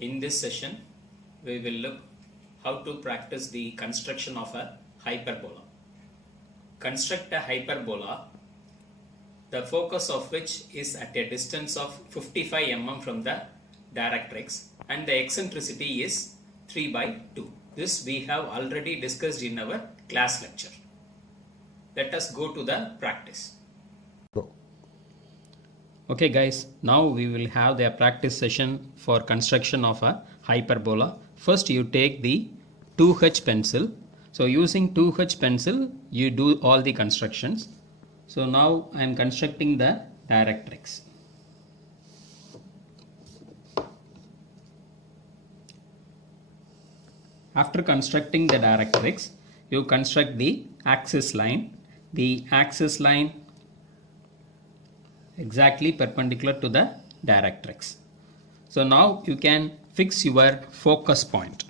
In this session, we will look how to practice the construction of a hyperbola. Construct a hyperbola, the focus of which is at a distance of 55 mm from the directrix and the eccentricity is 3/2. This we have already discussed in our class lecture. Let us go to the practice. Okay guys, now we will have the practice session for construction of a hyperbola. First you take the 2H pencil. So using 2H pencil you do all the constructions. So now I am constructing the directrix. After constructing the directrix, you construct the axis line. The axis line exactly perpendicular to the directrix. So now you can fix your focus point.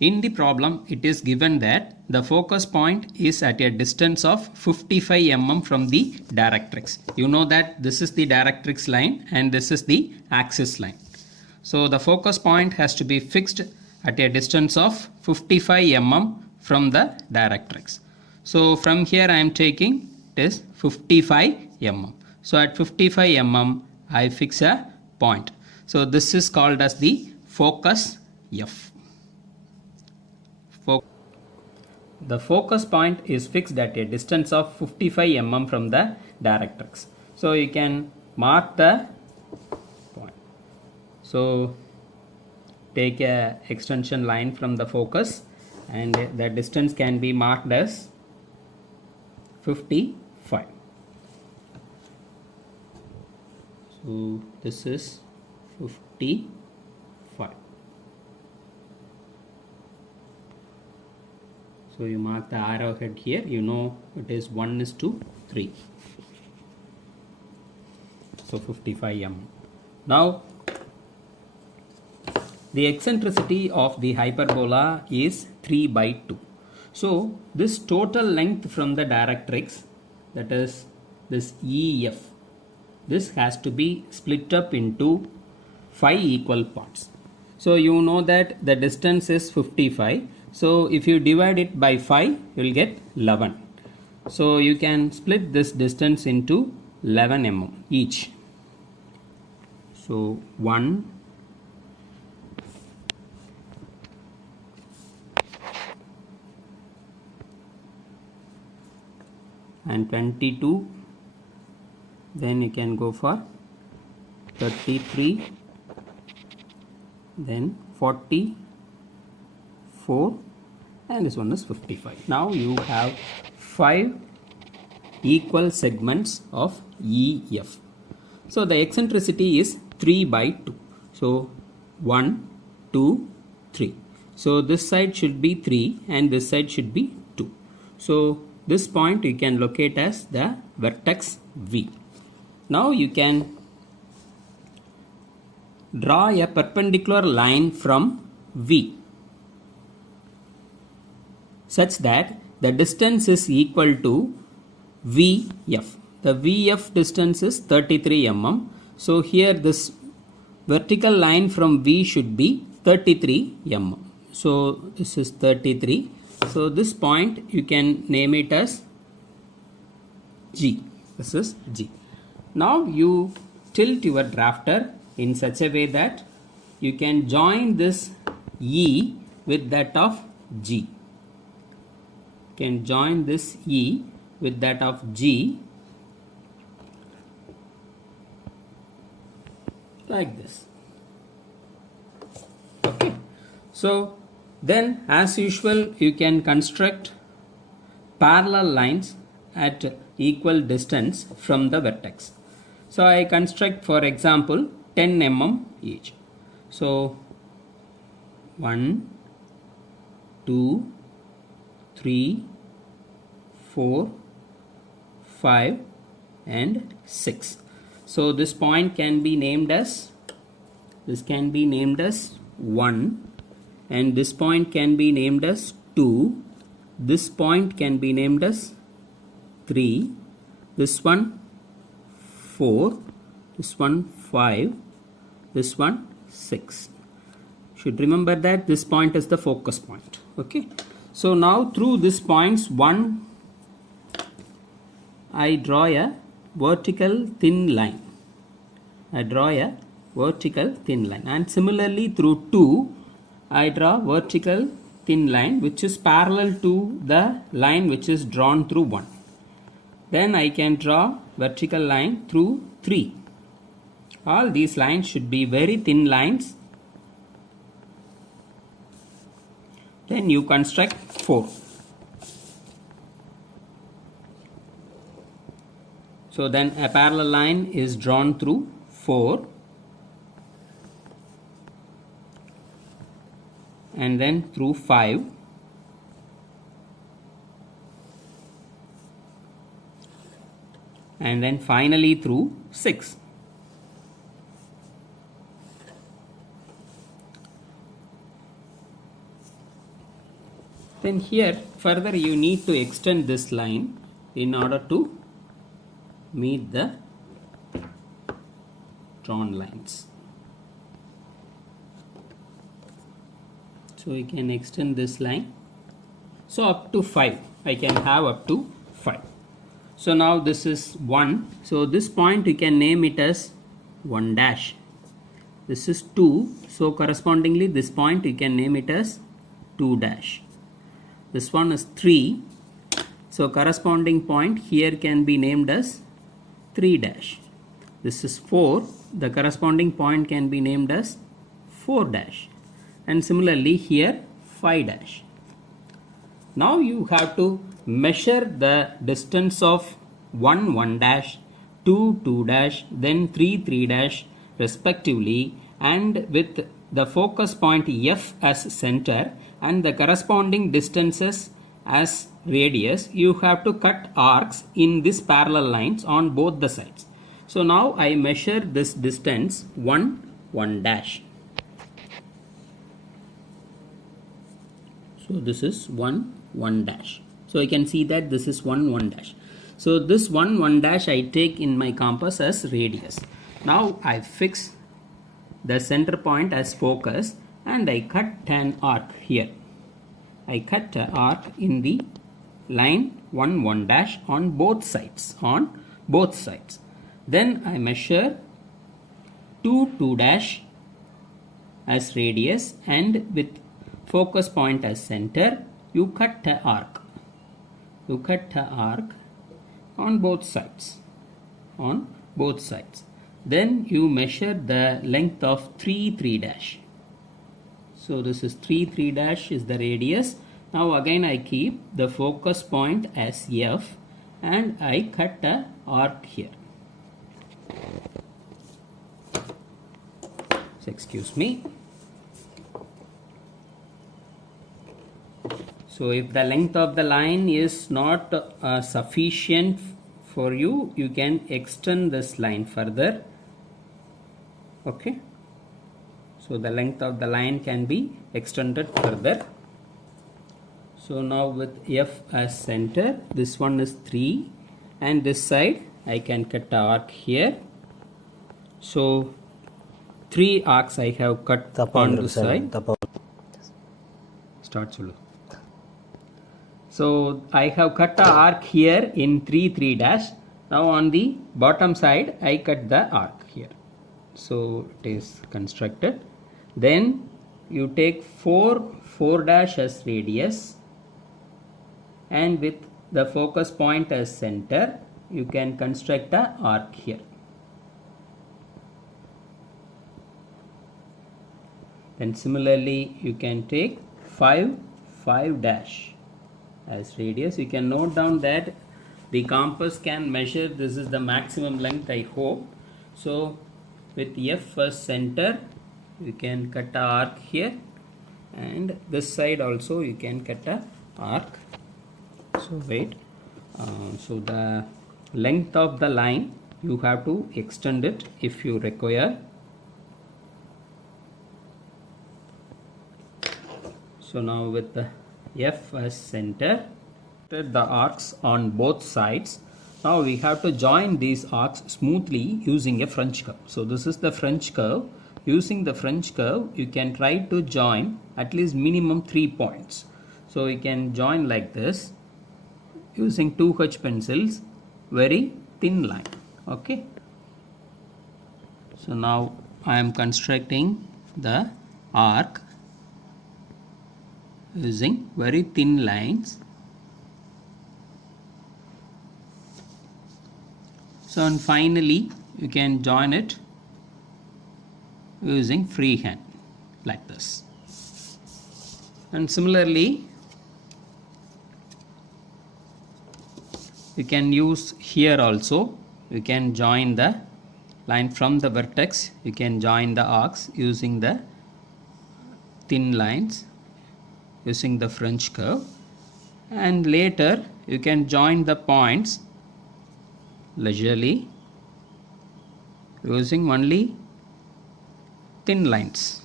In the problem it is given that the focus point is at a distance of 55 mm from the directrix. You know that this is the directrix line and this is the axis line. So the focus point has to be fixed at a distance of 55 mm from the directrix. So from here I am taking this 55 mm. So at 55 mm I fix a point. So this is called as the focus F. The focus point is fixed at a distance of 55 mm from the directrix. So you can mark the point. So take a extension line from the focus and the distance can be marked as 55. So this is 55. So you mark the arrowhead here, you know it is 1:3. So 55 mm. Now the eccentricity of the hyperbola is 3/2. So this total length from the directrix, that is this EF, this has to be split up into 5 equal parts. So you know that the distance is 55. So if you divide it by 5, you will get 11. So you can split this distance into 11 mm each. So 1, and 22, then you can go for 33, then 44, and this one is 55. Now you have 5 equal segments of EF. So the eccentricity is 3/2. So 1, 2, 3. So this side should be 3 and this side should be 2. So this point you can locate as the vertex V. Now you can draw a perpendicular line from V such that the distance is equal to VF. The VF distance is 33 mm. So here this vertical line from V should be 33 mm. So this is 33. So this point you can name it as G. This is G. Now you tilt your drafter in such a way that you can join this E with that of G. You can join this E with that of G like this. Okay. So then as usual you can construct parallel lines at equal distance from the vertex. So I construct for example 10 mm each. So 1, 2, 3, 4, 5 and 6. So this point can be named as, this can be named as 1, and this point can be named as 2, this point can be named as 3, this one 4, this one 5, this one 6. should remember that this point is the focus point. Okay, so now through this points 1 I draw a vertical thin line. I draw a vertical thin line, and similarly through 2 I draw vertical thin line which is parallel to the line which is drawn through 1. Then I can draw vertical line through 3. All these lines should be very thin lines. Then you construct 4. So then a parallel line is drawn through 4, and then through 5, and then finally through 6. Then here further you need to extend this line in order to meet the drawn lines. So you can extend this line. So up to 5. I can have up to 5. So now this is 1. So this point you can name it as 1 dash. This is 2. So correspondingly this point you can name it as 2 dash. This one is 3. So corresponding point here can be named as 3 dash. This is 4. The corresponding point can be named as 4 dash. And similarly here 5 dash. Now you have to measure the distance of 1 dash, 2 dash, then 3 dash respectively, and with the focus point F as center and the corresponding distances as radius, you have to cut arcs in these parallel lines on both the sides. So now I measure this distance 1 dash. So this is 1 dash. So I can see that this is 1 dash. So this 1 dash I take in my compass as radius. Now I fix the center point as focus and I cut an arc here. I cut an arc in the line 1 dash on both sides. Then I measure 2 dash as radius, and with focus point as center you cut an arc. You cut an arc on both sides. Then you measure the length of 3 dash. So this is 3 dash is the radius. Now again I keep the focus point as F and I cut an arc here. So excuse me. So if the length of the line is not sufficient for you, you can extend this line further. Okay. So the length of the line can be extended further. So now with F as center, this one is 3 and this side I can cut an arc here. So 3 arcs I have cut on this side. Start solo. So I have cut an arc here in 3 dash. Now on the bottom side I cut the arc here. So it is constructed. Then you take 4 dash as radius, and with the focus point as center you can construct an arc here. Then similarly you can take 5 dash as radius. You can note down that the compass can measure this is the maximum length, I hope. So with F as center you can cut an arc here, and this side also you can cut an arc. So wait, so the length of the line you have to extend it if you require. So now with the F as center, the arcs on both sides. Now we have to join these arcs smoothly using a French curve. So this is the French curve using the French curve, you can try to join at least minimum 3 points. So you can join like this using 2H pencils, very thin line. Okay. So now I am constructing the arc using very thin lines. So and finally you can join it using freehand like this. And similarly you can use here also, you can join the line from the vertex, you can join the arcs using the thin lines using the French curve, and later you can join the points leisurely using only thin lines.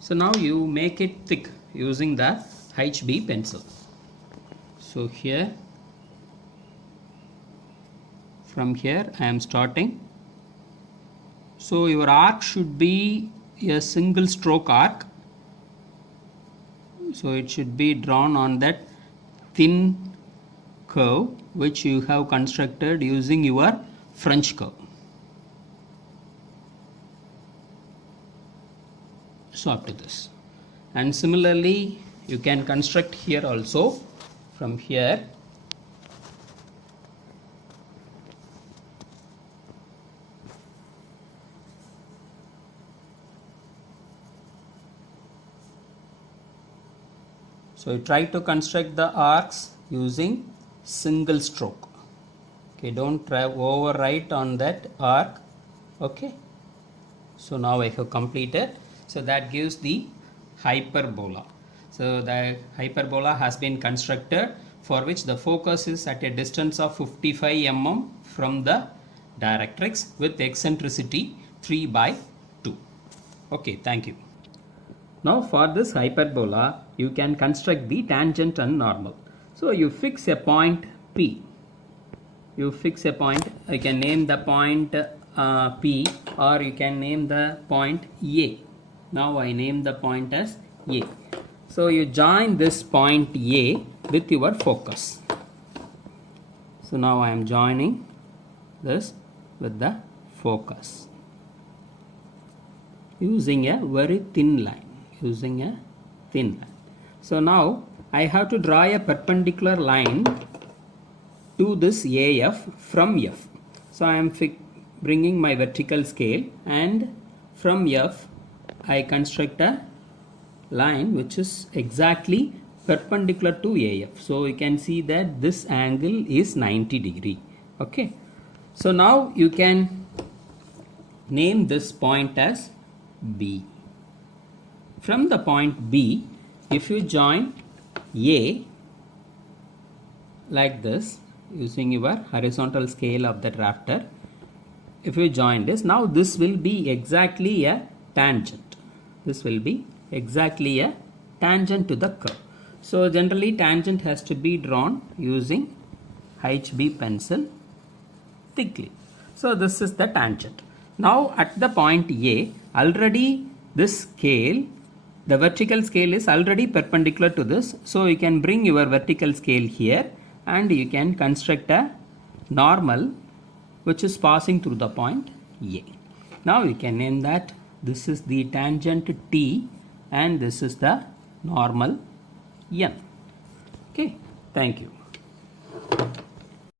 So now you make it thick using the HB pencil. So here, from here I am starting. So your arc should be a single stroke arc. So it should be drawn on that thin curve which you have constructed using your French curve. So up to this. And similarly you can construct here also. From here so you try to construct the arcs using single stroke. Okay, don't try overwrite on that arc. Okay, so now I have completed. So that gives the hyperbola. So the hyperbola has been constructed, for which the focus is at a distance of 55 mm from the directrix with eccentricity 3/2. Okay, thank you. Now for this hyperbola, you can construct the tangent and normal. So you fix a point P. You fix a point, you can name the point P, or you can name the point A. Now I name the point as A. So you join this point A with your focus. So now I am joining this with the focus using a very thin line. So now I have to draw a perpendicular line to this AF from F. So I am bringing my vertical scale, and from F I construct a line which is exactly perpendicular to AF. So you can see that this angle is 90 degree. Okay. So now you can name this point as B. From the point B, if you join A like this using your horizontal scale of the drafter, if you join this, now this will be exactly a tangent. This will be exactly a tangent to the curve. So generally tangent has to be drawn using HB pencil thickly. So this is the tangent. Now at the point A, already this scale, the vertical scale is already perpendicular to this. So you can bring your vertical scale here and you can construct a normal which is passing through the point A. Now you can name that this is the tangent T and this is the normal N. Okay, thank you.